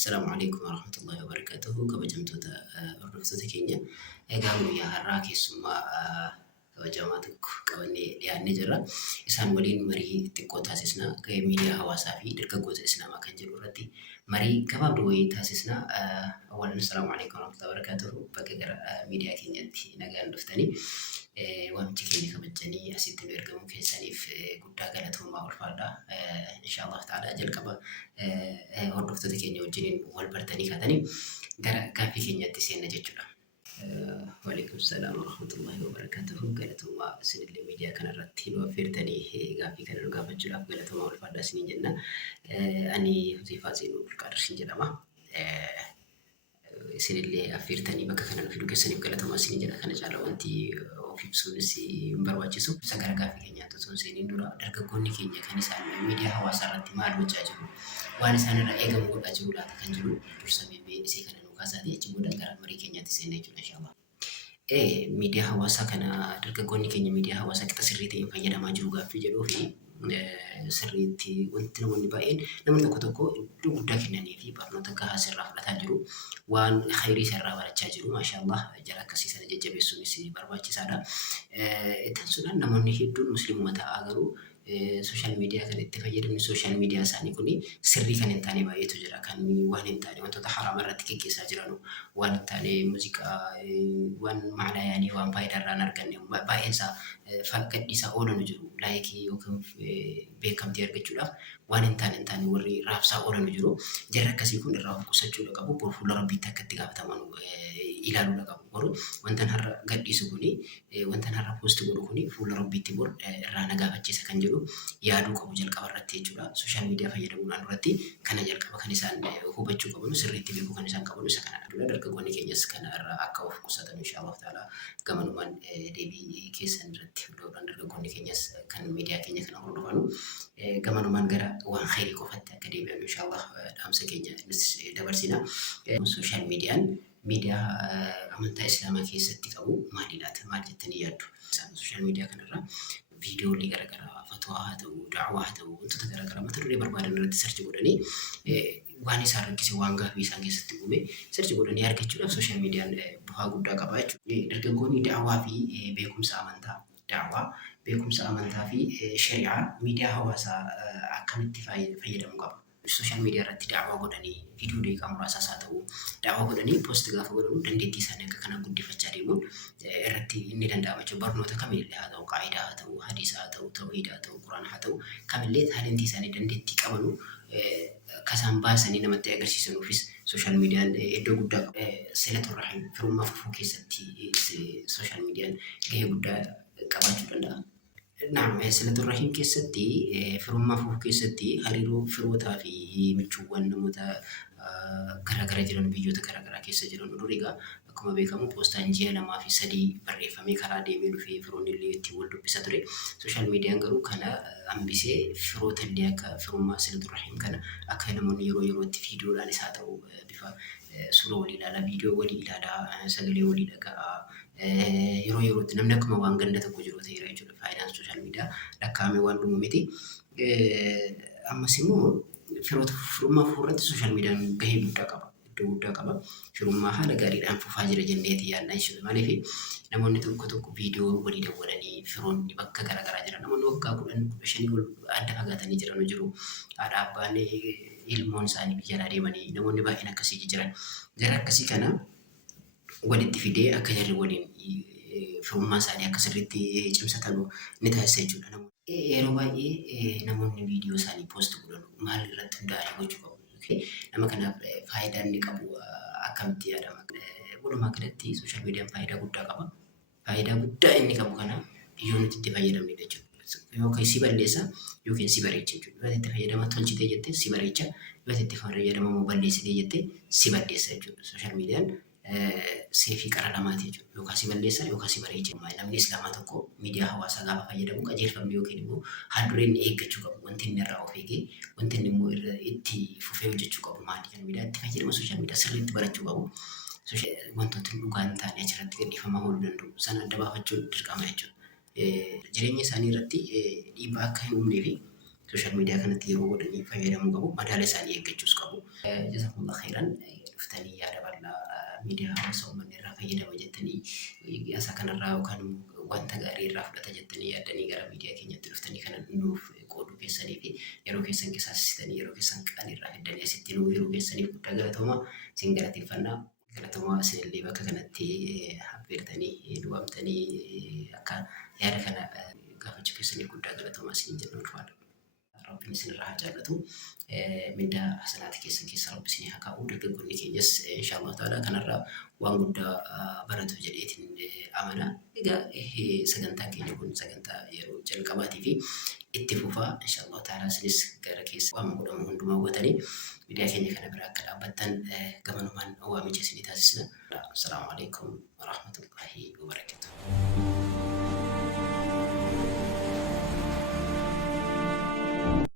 السلام عليكم ورحمة الله وبركاته. كبجمتوتا hordoftoota keenya egaa guyyaa har'aa keessummaa kabajamaatu qabannee dhiyaannee jirra. Isaan waliin marii xiqqoo taasisnaa ga'ee miidiyaa hawaasaa fi dargaggoota Islaamaa kan jedhu irratti marii gabaabduu wayii taasisnaa. Awwalan assalaamu alaikum warahmatullahi wabarakatuh. Bakka gara miidiyaa keenyatti nagaan dhuftanii waamicha keenya kabajanii asitti nu ergamuu keessaniif guddaa galatoomaa ulfaadhaa. Inshaallah ta'ala jalqaba hordoftoota keenya wajjiniin wal bartanii kaatanii gara gaaffii keenyatti seenna jechuudha. Waalaikum salaam warahmatullahi wabarakatuh. Galatoomaa isinillee miidiyaa kanarratti nu affeertanii gaaffii kana nu gaafachuudhaaf galatoomaa ulfaadhaa isiniin jenna. Ani Huzeefaa Zeenuu Abdulqaadir jedhama. Isinillee affeertanii bakka kana nu fiduu keessaniif galatoomaa isiniin jedha. Kana caalaa wanti of ibsuunis hin barbaachisu. Gara gaaffii keenyaatti osoo hin seeniin dura dargaggoonni keenya kan isaan miidiyaa hawaasaa irratti maal gochaa jiru? Waan isaan irraa eegamu godhaa jiru laata kan jiru dursa isee kana nu kaasaati jechuun booda gara marii keenyaatti seenna jechuudha inshaallah. Miidiyaa hawaasaa kana dargaggoonni keenya miidiyaa hawaasaa qixa sirrii ta'een fayyadamaa jiru gaaffii jedhuu fi sirriitti wanti namoonni baay'een namni tokko tokko iddoo guddaa kennanii fi barnoota gahaa sirraa fudhataa jiru. Waan khayrii sirraa barachaa jiru maashaallah jara akkasii sana jajjabeessuunis barbaachisaadha. Ittaansuudhaan namoonni hedduun musliimuma ta'aa garuu sooshaal miidiyaa kan itti fayyadamni sooshaal miidiyaa isaanii kuni sirrii kan hin taane baay'eetu jira. Kan waan hin taane wantoota haraama irratti geggeessaa jiranu waan hin taane muuziqaa waan maalaa yaanii waan faayidaa irraa hin arganne baay'een isaa gadhiisaa oolanu jiru. Laayikii yookaan beekamtii argachuudhaaf waan hin taane warri raabsaa oolanu jiru. Jarri akkasii kun irraa of qusachuudha qabu. Bor fuula Rabbiitti akka itti gaafataman ilaaluudha qabu. Boru wantan har'a gadhiisu kuni wantan har'a poosti godhu kuni fuula Rabbiitti bor irraa na gaafachiisa kan jedhu yaaduu qabu jalqaba irratti jechuudha. Sooshaal miidiyaa fayyadamuudhaan duratti kana jalqaba kan isaan hubachuu qaban sirriitti beekuu kan isaan qaban isa kanadha. Dargaggoonni keenyas kana irraa akka of qusatan inshaallah ta'ala gamanumaan deebii keessan irratti hundaa'uudhaan dargaggoonni keenyas kan miidiyaa keenya kana hordofanu gamanumaan gara waan khayrii qofatti akka deebi'an inshaallah dhaamsa keenya dabarsina. Sooshaal miidiyaan miidiyaa amantaa Islaamaa keessatti qabu maaliidhaati? Maal jettanii yaaddu? Sooshaal miidiyaa kanarraa viidiyoolee garaagaraa fatwaa haa ta'u, da'waa haa ta'u, wantoota garaagaraa mata duree barbaadan irratti sarchi godhanii waan isaan rakkise waan gaaffii isaan keessatti uume sarchi godhanii argachuudhaaf sooshaal miidiyaan bu'aa guddaa qaba jechuudha. Dargaggoonni da'waa fi beekumsa amantaa fi shari'aa miidiyaa hawaasaa akkamitti fayyadamuu qaba? Sooshaal miidiyaa irratti da'waa godhanii viidiyoo daqiiqaa muraasaas haa ta'u da'waa godhanii poosti gaafa godhanu dandeettii isaanii akka kanaan guddifachaa deemuun irratti inni danda'ama jechuudha. Barnoota kamillee haa ta'u qaayidaa haa ta'u hadiisa haa ta'u tawhiida haa ta'u quraana haa ta'u kamillee taalentii isaanii dandeettii qabanu akka isaan baasanii namatti agarsiisanuufis sooshaal miidiyaan iddoo guddaa qaba. Silatu rahim firummaa fufuu keessatti sooshaal miidiyaan gahee guddaa qabaachuu danda'a. Naam, silatu rahim keessatti firummaa fufuu keessatti hariiroo firootaa fi michuuwwan namoota garaagaraa jiran biyyoota garaagaraa keessa jiran duriigaa akkuma beekamu poostaan ji'a 2 fi 3 barreeffamee karaa deemee dhufee firoonni illee ittiin wal dubbisa ture. Sooshaal miidiyaan garuu kana hambisee firoota illee akka firummaa silatu rahim kana akka namoonni yeroo yerootti viidiyoodhaan isaa ta'u bifa suuraa walii ilaalaa, viidiyoo walii ilaalaa, sagalee walii dhaga'aa yeroo yerootti namni akkuma waan ganda tokko jiru ta'eera jechuudha. Faayidaan sooshaal miidiyaa lakkaa'amee waan dhumu miti. Ammas immoo firoota firummaa fufuu irratti sooshaal miidiyaan gahee guddaa qaba. Iddoo guddaa qaba. Firummaa haala gaariidhaan fufaa jira jenneeti yaadna jechuudha. Maaliif namoonni tokko viidiyoo walii dawwalanii firoonni bakka garaagaraa jiran namoonni waggaa 10-15 ol adda fagaatanii jiran jiru. Haadha abbaan ilmoon isaanii biyya alaa deemanii namoonni baay'een akkasii jiran. Jara akkasii kana walitti fidee akka jarri waliin firummaa isaanii akka sirriitti cimsatan ni taasisa jechuudha. Yeroo baay'ee namoonni viidiyoo isaanii poosti godhanu maal irratti hundaa'anii gochuu qabu? Nama kanaaf faayidaa inni qabu akkamitti yaadama? Walumaa galatti sooshaal miidiyaan faayidaa guddaa qaba. Faayidaa guddaa inni qabu kana yoo nuti itti fayyadamnedha jechuudha. Yookaan si balleessa yookiin si bareecha jechuudha. Yoo itti fayyadama tolchitee jettee si bareecha, yoo itti fayyadama balleessitee jettee si balleessa jechuudha. Sooshaal miidiyaan seefii qara lamaati jechuudha. Yookaan si balleessa yookaan si bareecha. Namni Islaamaa tokko miidiyaa hawaasaa gaafa fayyadamu qajeelfamni yookiin immoo haaldureen eeggachuu qabu. Wanti inni irraa of eegee wanti inni immoo itti fufee hojjechuu qabu maali? Miidiyaa itti fayyadama sooshaal miidiyaa sirriitti barachuu qabu. Wantoota dhugaa hin taane achirratti gadhiifamaa ooluu danda'u. Sana adda baafachuun dirqama jechuudha. Jireenya isaanii irratti dhiibbaa akka hin uumnee fi sooshaal miidiyaa kanatti yeroo godhanii fayyadamuu qabu. Madaala isaanii eeggachuus qabu. qabu. Jazakumullah khairan dhuftanii yaada bal'aa miidiyaa hawaasaa uummanni irraa fayyadama jettanii isa kanarraa yookaan wanta gaarii irraa fudhata jettanii yaaddanii gara miidiyaa keenyatti dhuftanii kana nuuf qooduu keessanii fi yeroo keessan qisaasessitanii yeroo keessan qaalii irraa fiddanii asitti nuu yeroo keessaniif guddaa galatoomaa isin galateeffannaa. Galatoomaa isinillee bakka kanatti affeertanii nu waamtanii akka yaada kana gaafachuu keessaniif guddaa galatoomaa isin jenna ulfaadha. Rabbiin isinirraa haa jaallatu. Mindaa hasanaati keessan keessa rabbi isinii haa kaa'u. Dargaggoonni keenyas inshaallah ta'ala kanarraa waan guddaa baratu jedheetiin amana. Egaa sagantaan keenya kun sagantaa yeroo jalqabaatii fi itti fufaa inshaallah ta'ala isinis gara keessa waan godhamu hundumaa hubatanii miidiyaa keenya kana bira akka dhaabbattan gamanumaan waamicha isinii taasisna. Assalaamu alaikum wa rahmatullahi wa barakatuh.